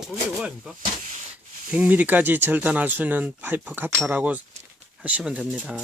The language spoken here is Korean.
그게 이거 아닙니까? 100mm까지 절단할 수 있는 파이프 카터라고 하시면 됩니다.